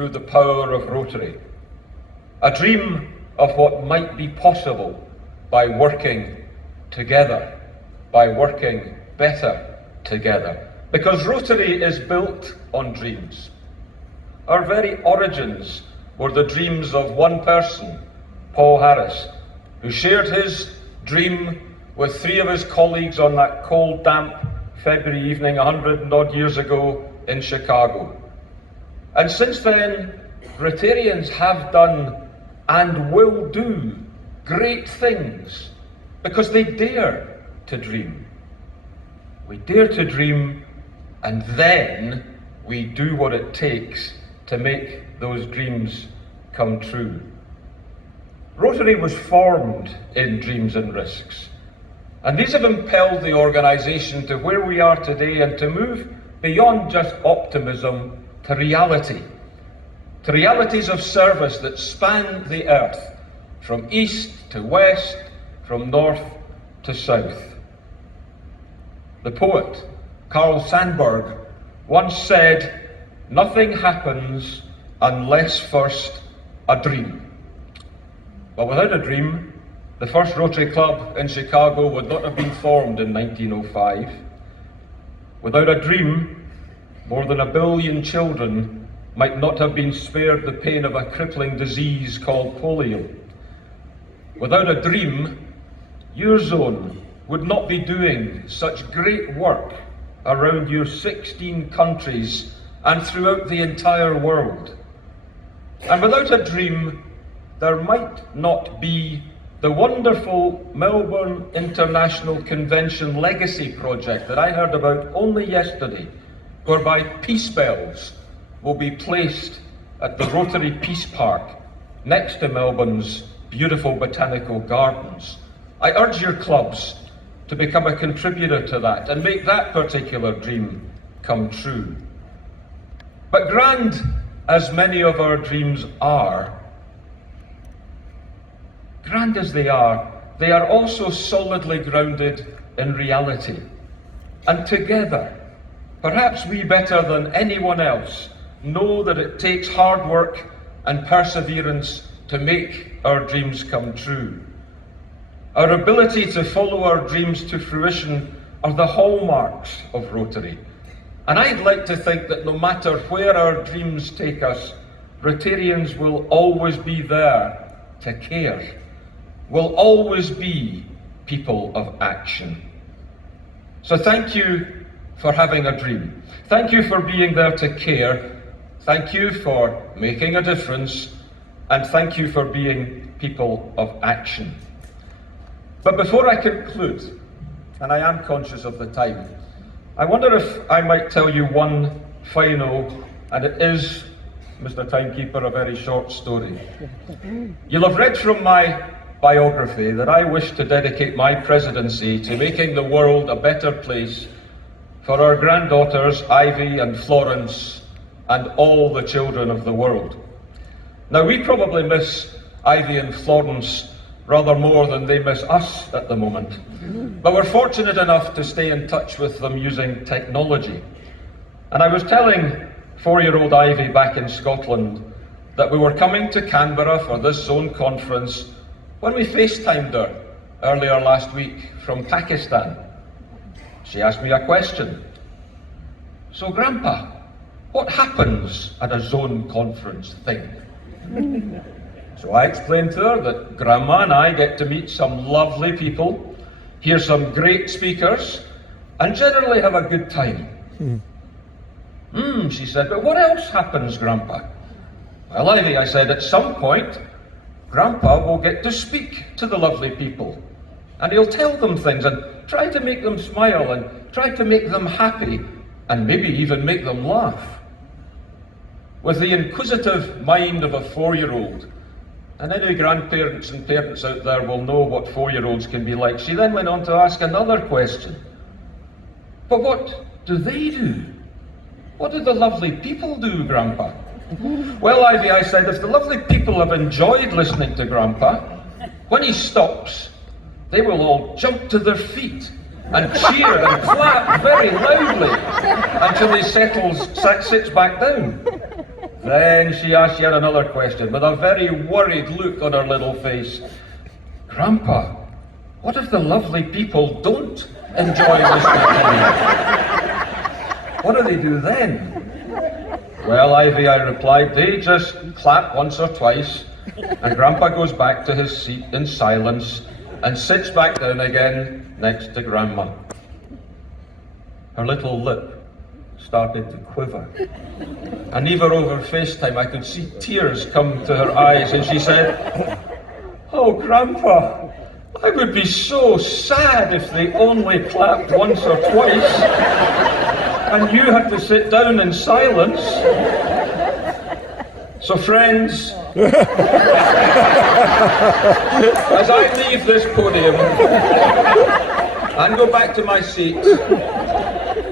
through the power of Rotary. A dream of what might be possible by working together, by working better together. Because Rotary is built on dreams. Our very origins were the dreams of one person, Paul Harris, who shared his dream with 3 of his colleagues on that cold, damp February evening 100 and odd years ago in Chicago. And since then, Rotarians have done and will do great things because they dare to dream. We dare to dream, and then we do what it takes to make those dreams come true. Rotary was formed in dreams and risks, and these have impelled the organisation to where we are today and to move beyond just optimism to reality. To realities of service that span the earth, from east to west, from north to south. The poet, Carl Sandburg, once said, "Nothing happens unless first a dream." But without a dream, the first Rotary Club in Chicago would not have been formed in 1905. Without a dream, more than 1 billion children might not have been spared the pain of a crippling disease called polio. Without a dream, your zone would not be doing such great work around your 16 countries and throughout the entire world. And without a dream, there might not be the wonderful Melbourne International Convention Legacy Project that I heard about only yesterday, whereby peace bells will be placed at the Rotary Peace Park next to Melbourne's beautiful botanical gardens. I urge your clubs to become a contributor to that and make that particular dream come true. But grand as many of our dreams are, grand as they are also solidly grounded in reality. And together, perhaps we better than anyone else know that it takes hard work and perseverance to make our dreams come true. Our ability to follow our dreams to fruition are the hallmarks of Rotary. And I'd like to think that no matter where our dreams take us, Rotarians will always be there to care, will always be people of action. So thank you for having a dream. Thank you for being there to care. Thank you for making a difference. And thank you for being people of action. But before I conclude, and I am conscious of the time, I wonder if I might tell you one final, and it is, Mr. Timekeeper, a very short story. You'll have read from my biography that I wish to dedicate my presidency to making the world a better place for our granddaughters Ivy and Florence and all the children of the world. Now, we probably miss Ivy and Florence rather more than they miss us at the moment. But we're fortunate enough to stay in touch with them using technology. And I was telling 4-year-old Ivy back in Scotland that we were coming to Canberra for this zone conference when we FaceTimed her earlier last week from Pakistan. She asked me a question. "So, Grandpa, what happens at a zone conference thing?" So I explained to her that Grandma and I get to meet some lovely people, hear some great speakers, and generally have a good time. She said, "But what else happens, Grandpa?" "Well, Ivy," I said, "at some point, Grandpa will get to speak to the lovely people, and he'll tell them things and try to make them smile and try to make them happy and maybe even make them laugh." With the inquisitive mind of a 4-year-old, and any grandparents and parents out there will know what 4-year-olds can be like, she then went on to ask another question. "But what do they do? What do the lovely people do, Grandpa?" "Well, Ivy," I said, "if the lovely people have enjoyed listening to Grandpa, when he stops, they will all jump to their feet and cheer and clap very loudly until he sits back down. Then she asked yet another question with a very worried look on her little face. Grandpa, what if the lovely people don't enjoy listening to me? What do they do then? Well, Ivy, I replied, they just clap once or twice, and Grandpa goes back to his seat in silence and sits back down again next to Grandma. Her little lip started to quiver. And even over FaceTime, I could see tears come to her eyes, and she said, "Oh, Grandpa, I would be so sad if they only clapped once or twice, and you had to sit down in silence." So friends, as I leave this podium and go back to my seat,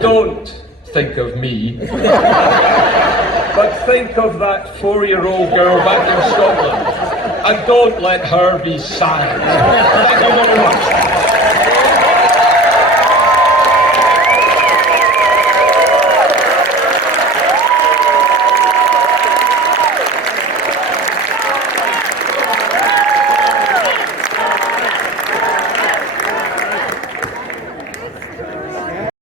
don't think of me, but think of that 4-year-old girl back in Scotland, and don't let her be sad. Thank you.